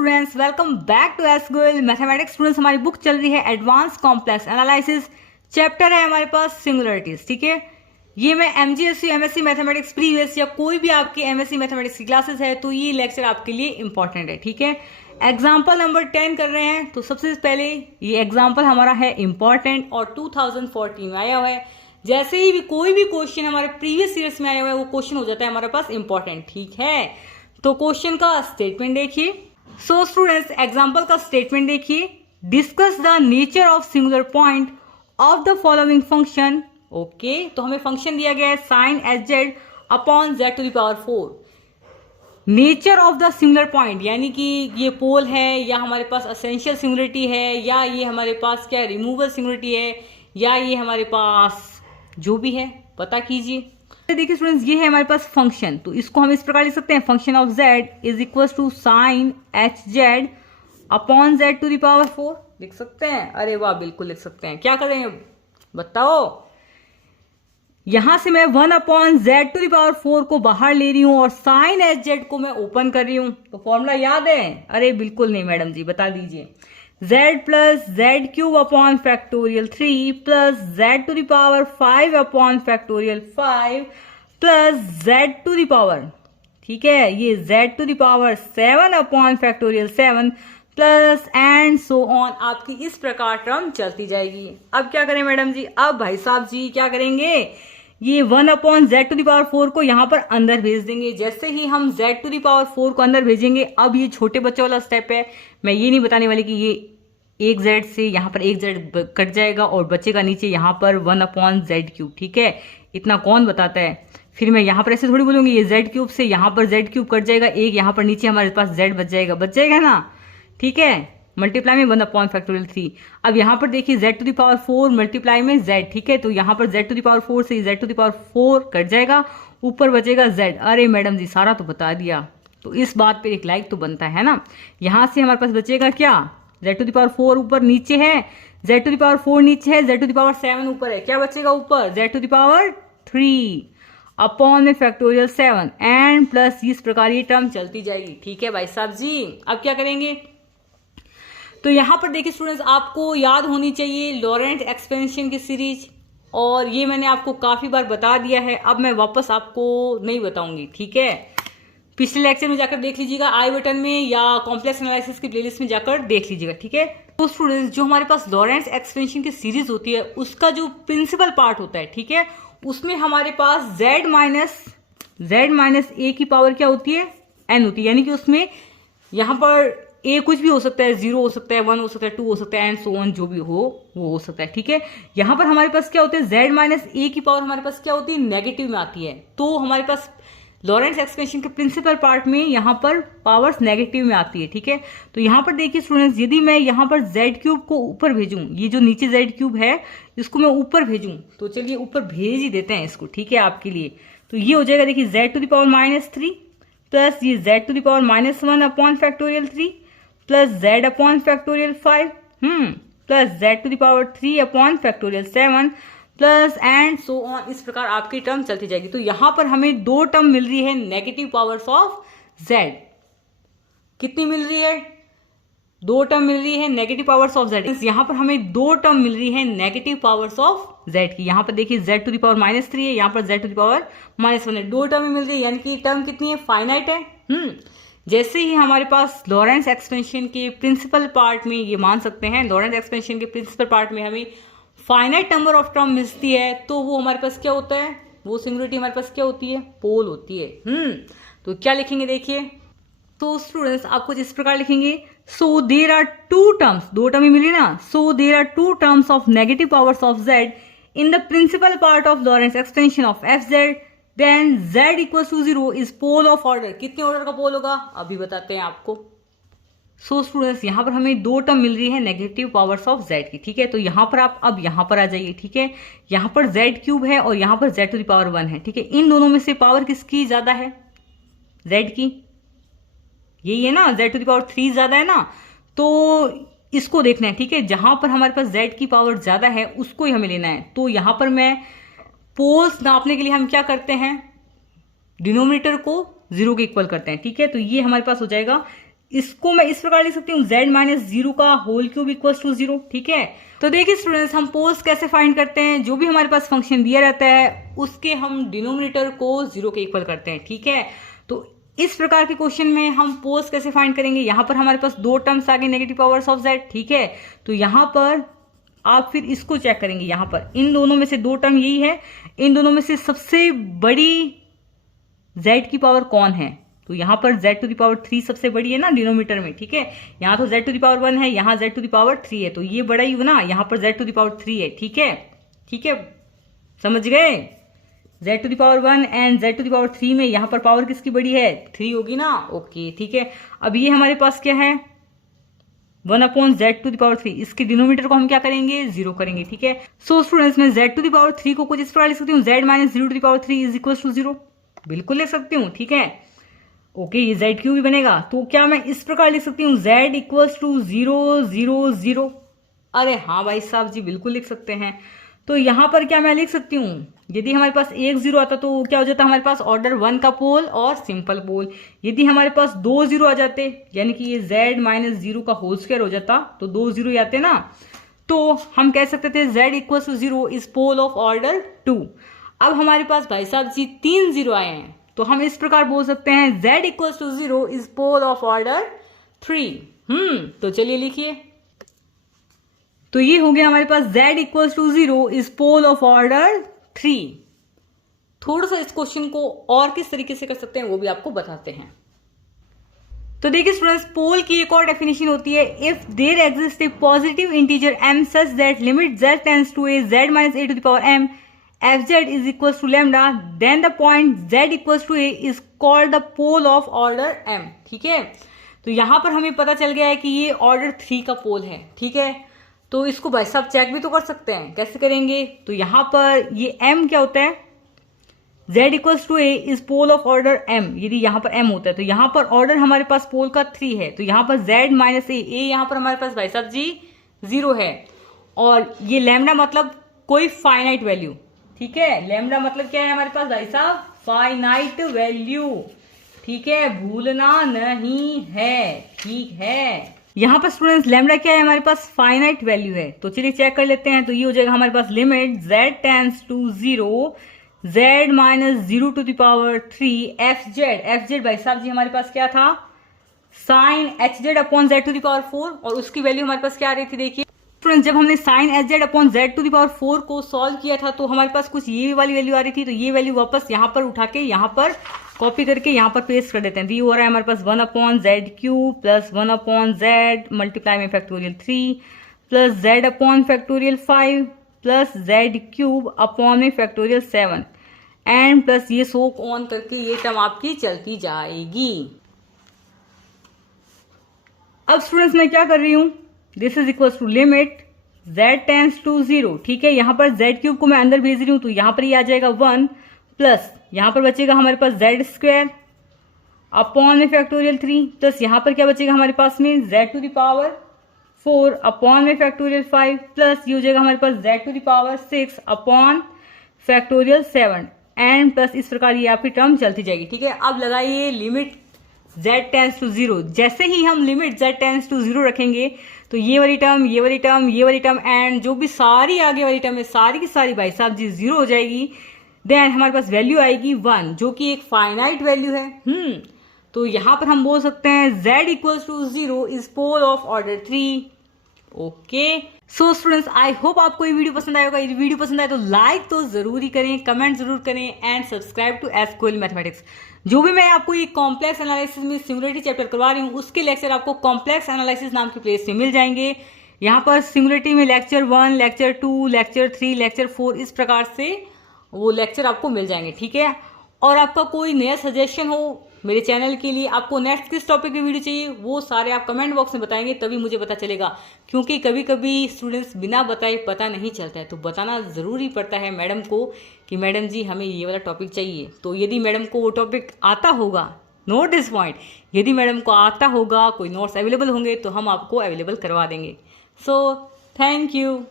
Students, welcome back to S Goyal mathematics. Students, हमारी book चल रही है एडवांस कॉम्प्लेक्स एनालिसिस। चैप्टर है हमारे पास सिंगुलरिटीज। ठीक है, ये मैं एमजीएससी एमएससी मैथमेटिक्स प्रीवियस या कोई भी आपकी एमएससी मैथमेटिक्स की क्लासेस है तो ये लेक्चर आपके लिए इंपॉर्टेंट है। ठीक है, एग्जाम्पल नंबर 10 कर रहे हैं। तो सबसे पहले ये एग्जाम्पल हमारा है इंपॉर्टेंट और 2014 में आया हुआ है। जैसे ही भी कोई भी क्वेश्चन हमारे प्रीवियस ईयर्स में आया हुआ है वो क्वेश्चन हो जाता है हमारे पास इंपॉर्टेंट। ठीक है, तो क्वेश्चन का स्टेटमेंट देखिए। सो स्टूडेंट्स, एग्जांपल का स्टेटमेंट देखिए। Discuss the nature of singular point of the following function. Okay, तो हमें फंक्शन दिया गया है sine h z upon z to the power 4। Nature of the singular point यानी कि ये पोल है या हमारे पास असेंशियल सिंगुलरिटी है या ये हमारे पास क्या रिमूवल सिंगुलरिटी है या ये हमारे पास जो भी है पता कीजिए। देखिए स्टूडेंट्स, ये है हमारे पास फंक्शन, तो इसको हम इस प्रकार लिख सकते हैं function of z is equal to sine h z upon z to the power 4। लिख सकते हैं? अरे वाह, बिल्कुल लिख सकते हैं। क्या करेंगे बताओ? यहां से मैं 1 upon z to the power 4 को बाहर ले रही हूं और साइन एच जेड को मैं ओपन कर रही हूं। तो फॉर्मूला याद है? अरे बिल्कुल नहीं मैडम जी, बता दीजिए। z plus z cube upon factorial 3 plus z to the power 5 upon factorial 5 plus z to the power, ठीक है, ये z to the power 7 upon factorial 7 plus and so on. आपकी इस प्रकार टर्म चलती जाएगी। अब क्या करें मैडम जी? अब भाई साहब जी क्या करेंगे? ये 1 upon z to the power 4 को यहां पर अंदर भेज देंगे। जैसे ही हम जेड टू द पावर 4 को अंदर भेजेंगे, अब ये छोटे बच्चों वाला स्टेप है। मैं ये नहीं बताने वाली कि ये एक जेड से यहाँ पर एक जेड कट जाएगा और बचेगा नीचे यहाँ पर 1 अपॉन जेड क्यूब। ठीक है, इतना कौन बताता है? फिर मैं यहाँ पर ऐसे थोड़ी बोलूंगी ये जेड क्यूब से यहाँ पर जेड क्यूब कट जाएगा, एक यहाँ पर नीचे हमारे पास जेड बच जाएगा ना। ठीक है, मल्टीप्लाई में 1 अपॉन फैक्टोरियल 3। अब यहाँ पर देखिए z to the power 4 multiply में जेड। ठीक है, तो यहाँ पर जेड टू द पावर 4 से z to the power 4 cut जाएगा, ऊपर बचेगा जेड। अरे मैडम जी, सारा तो बता दिया, तो इस बात पे एक लाइक तो बनता है ना। यहाँ से हमारे पास बचेगा क्या? जेड टू द पावर 4 ऊपर नीचे है, जेड टू द पावर 4 नीचे है, जेड टू द पावर 7 ऊपर है। क्या बचेगा ऊपर? Z to the power 3 upon में फैक्टोरियल 7 एंड प्लस इस प्रकार ये टर्म चलती जाएगी। ठीक है भाई साहब जी, अब क्या करेंगे? तो यहां पर देखिए स्टूडेंट्स, आपको याद होनी चाहिए लॉरेंट एक्सपेंशन की सीरीज, और ये मैंने आपको काफी बार बता दिया है। अब मैं वापस आपको नहीं बताऊंगी। ठीक है, पिछले लेक्चर में जाकर देख लीजिएगा, आई बटन में या कॉम्प्लेक्स एनालिसिस की प्लेलिस्ट में जाकर देख लीजिएगा। ठीक है, तो स्टूडेंट्स, जो हमारे पास लॉरेंट एक्सपेंशन की सीरीज होती है उसका जो प्रिंसिपल पार्ट होता है, ठीक है, उसमें हमारे पास z माइनस a की पावर क्या होती है? n होती है। यानी कि उसमें यहाँ पर a कुछ भी हो सकता है, 0 हो सकता है, 1 हो सकता है, 2 हो सकता है एंड सो ऑन, जो भी हो वो हो सकता है। ठीक है, यहाँ पर हमारे पास क्या होता है? z माइनस a की पावर हमारे पास क्या होती है? नेगेटिव में आती है। तो हमारे पास लॉरेंट एक्सपेंशन के प्रिंसिपल पार्ट में यहाँ पर पावर्स नेगेटिव में आती है। ठीक है, तो यहाँ पर देखिए स्टूडेंट्स, यदि मैं यहाँ पर जेड क्यूब को ऊपर भेजूं, ये जो नीचे जेड क्यूब है इसको मैं ऊपर भेजूं, तो चलिए ऊपर भेज ही देते हैं इसको। ठीक है, आपके लिए तो ये हो जाएगा, देखिए z to the power -3 plus ये z to the power -1 upon factorial 3 plus z upon factorial 5 plus z to the power 3 upon factorial 7 plus and so on. इस प्रकार आपकी टर्म चलती जाएगी। तो यहां पर हमें 2 टर्म मिल रही है नेगेटिव पावर्स ऑफ z। कितनी मिल रही है? 2 टर्म मिल रही है नेगेटिव पावर्स ऑफ z। यहां पर हमें 2 टर्म मिल रही है नेगेटिव पावर्स ऑफ z की। यहां पर देखिए z टू द पावर -3 है, यहां पर z टू द पावर -1 है। 2 टर्म मिल रही है, यानी कि टर्म कितनी है? फाइनाइट है। जैसे ही हमारे पास लॉरेंट एक्सपेंशन के प्रिंसिपल पार्ट में ये मान सकते हैं, लॉरेंट एक्सपेंशन के प्रिंसिपल पार्ट में हमें फाइनाइट नंबर ऑफ टर्म मिलती है, तो वो हमारे पास क्या होता है? वो सिंगुलरिटी हमारे पास क्या होती है? पोल होती है। तो क्या लिखेंगे देखिए। तो स्टूडेंट्स, आप कुछ इस प्रकार लिखेंगे। So there are 2 terms, 2 term ही मिली ना। So there are 2 terms of negative powers of z in the principal part of Laurent expansion of fz, then z equals to 0 is pole of order. कितने order का pole होगा? अभी बताते हैं आपको। सो स्टूडेंट्स, यहाँ पर हमें 2 टर्म मिल रही है नेगेटिव पावर्स ऑफ z की। ठीक है, तो यहाँ पर आप अब यहाँ पर आ जाइए। ठीक है, यहाँ पर z क्यूब है और यहाँ पर z टू द पावर 1 है। ठीक है, इन दोनों में से पावर किसकी ज्यादा है? z की। यही है ना, z टू द पावर 3 ज्यादा है ना, तो इसको देखना है। ठीक है, जहां पर हमारे पास z की पावर ज्यादा है उसको ही हमें लेना है। तो यहाँ पर मैं पोल्स नापने के लिए हम क्या करते हैं? डिनोमिनेटर को 0 के इक्वल करते हैं। ठीक है, तो ये हमारे पास हो जाएगा इसको मैं इस प्रकार लिख सकती हूँ z माइनस 0 का होल क्यूब इक्वल टू 0। ठीक है, तो देखिए स्टूडेंट्स, हम पोल्स कैसे फाइंड करते हैं। जो भी हमारे पास फंक्शन दिया रहता है उसके हम डिनोमिनेटर को 0 के इक्वल करते हैं। ठीक है, तो इस प्रकार के क्वेश्चन में हम पोल्स कैसे फाइंड करेंगे। यहाँ पर हमारे पास दो टर्म्स आ गए नेगेटिव पावर्स ऑफ z। ठीक है, तो यहाँ पर आप फिर इसको चेक करेंगे। यहाँ पर इन दोनों में से दो टर्म यही है, इन दोनों में से सबसे बड़ी z की पावर कौन है। तो यहाँ पर z टू द पावर 3 सबसे बड़ी है ना डिनोमीटर में। ठीक है, यहाँ तो z टू द पावर 1 है, यहाँ z टू द पावर 3 है, तो ये बड़ा ही ना, यहाँ पर z टू द पावर 3 है। ठीक है, ठीक है, समझ गए। z to the power 1 and z to the power 3 में यहाँ पर पावर किसकी बड़ी है, 3 होगी ना। ओके, ठीक है, अब ये हमारे पास क्या है, 1 upon z to the power 3। इसके डिनोमीटर को हम क्या करेंगे, 0 करेंगे। ठीक है, सो स्टूडेंट्स, मैं z टू द पावर 3 को कुछ इस प्रकार लिख सकती हूँ, z minus 0 to the power 3 is equal to 0। बिल्कुल लिख सकती हूँ। ठीक है, ओके, ये z क्यू भी बनेगा। तो क्या मैं इस प्रकार लिख सकती हूँ, z इक्वल्स टू 0 0 0। अरे हाँ भाई साहब जी, बिल्कुल लिख सकते हैं। तो यहाँ पर क्या मैं लिख सकती हूँ, यदि हमारे पास एक 0 आता तो क्या हो जाता हमारे पास, ऑर्डर 1 का पोल और सिंपल पोल। यदि हमारे पास 2 0 आ जाते, यानी कि ये z माइनस 0 का होल स्क्वायर हो जाता, तो 2 0 आते ना, तो हम कह सकते थे z equals to 0 is pole of order 2। अब हमारे पास भाई साहब जी 3 0 आए हैं, तो हम इस प्रकार बोल सकते हैं z equals to 0 is pole of order 3। तो चलिए लिखिए, तो ये हो गया हमारे पास z equals to 0 is pole of order 3। थोड़ा सा इस क्वेश्चन को और किस तरीके से कर सकते हैं वो भी आपको बताते हैं। तो देखिए स्टूडेंट्स, पोल की एक और डेफिनेशन होती है, if there exist a positive integer m such that limit z tends to a z minus a to the power m fz is equals to lambda, then the point z equals to a is called the pole of order m। ठीक है, तो यहां पर हमें पता चल गया है कि ये ऑर्डर 3 का पोल है। ठीक है, तो इसको भाई साहब चेक भी तो कर सकते हैं, कैसे करेंगे। तो यहां पर ये m क्या होता है, z equals to a is pole of order m। यदि यहाँ पर m होता है तो यहाँ पर ऑर्डर हमारे पास पोल का 3 है, तो यहाँ पर z माइनस a यहाँ पर हमारे पास भाई साहब जी 0 है, और ये लैम्डा मतलब कोई फाइनाइट वैल्यू। ठीक है, लैम्डा मतलब क्या है हमारे पास भाई साहब, फाइनाइट वैल्यू। ठीक है, भूलना नहीं है। ठीक है, यहाँ पर स्टूडेंट्स लैम्डा क्या है हमारे पास, फाइनाइट वैल्यू है। तो चलिए चेक कर लेते हैं, तो ये हो जाएगा हमारे पास limit z tends to 0 z minus 0 to the power 3 fz भाई साहब जी हमारे पास क्या था, sine hz upon z to the power 4, और उसकी वैल्यू हमारे पास क्या आ रही थी, देखिए स्टूडेंट, जब हमने sine hz upon z to the power 4 को सॉल्व किया था तो हमारे पास कुछ ये वाली वैल्यू आ रही थी, तो ये वैल्यू वापस यहाँ पर उठा के यहाँ पर कॉपी करके यहाँ पर पेस्ट कर देते हैं। तो ये हो रहा है हमारे पास 1 upon z cube plus 1 upon z multiply में factorial 3 plus z upon factorial 5 plus z cube upon में फैक्टोरियल 7 एंड प्लस ये सोक ऑन करके ये टर्म आपकी चलती जाएगी। अब स्टूडेंट्स मैं क्या कर रही हूँ, this is equal to limit z tends to 0। ठीक है, यहाँ पर z क्यूब को मैं अंदर भेज रही हूँ, तो यहाँ पर ये आ जाएगा 1 प्लस यहाँ पर बचेगा हमारे पास z स्क्वायर अपॉन में फैक्टोरियल 3 प्लस यहाँ पर क्या बचेगा हमारे पास में z to the power 4 upon में फैक्टोरियल 5 प्लस ये हो जाएगा हमारे पास z to the power 6 upon factorial 7 and plus इस प्रकार ये आपकी टर्म चलती जाएगी। ठीक है, अब लगाइए लिमिट z टेंड्स टू 0। जैसे ही हम लिमिट z टेंड्स टू 0 रखेंगे तो ये वाली टर्म, ये वाली टर्म, ये वाली टर्म एंड जो भी सारी आगे वाली टर्म है सारी की सारी भाई साहब जी 0 हो जाएगी। देन हमारे पास वैल्यू आएगी 1, जो कि एक फाइनाइट वैल्यू है। तो यहाँ पर हम बोल सकते हैं z equals to 0 is pole of order 3। Okay, so students, I hope आपको ये वीडियो पसंद आया होगा। ये वीडियो पसंद आए तो लाइक तो जरूर ही करें, कमेंट जरूर करें and subscribe to SQL mathematics. जो भी मैं आपको ये कॉम्प्लेक्स एनालिसिस में सिंगुलरिटी चैप्टर करवा रही हूँ उसके लेक्चर आपको कॉम्प्लेक्स एनालिसिस नाम की प्लेस में मिल जाएंगे। यहाँ पर सिंगुलरिटी में लेक्चर 1, लेक्चर 2, लेक्चर 3, लेक्चर 4 इस प्रकार से वो लेक्चर आपको मिल जाएंगे। ठीक है, और आपका कोई नया सजेशन हो मेरे चैनल के लिए, आपको नेक्स्ट किस टॉपिक की वीडियो चाहिए, वो सारे आप कमेंट बॉक्स में बताएंगे, तभी मुझे पता चलेगा। क्योंकि कभी कभी स्टूडेंट्स बिना बताए पता नहीं चलता है, तो बताना ज़रूरी पड़ता है मैडम को कि मैडम जी हमें ये वाला टॉपिक चाहिए। तो यदि मैडम को वो टॉपिक आता होगा, नोट दिस पॉइंट, यदि मैडम को आता होगा, कोई नोट्स अवेलेबल होंगे तो हम आपको अवेलेबल करवा देंगे। So thank you.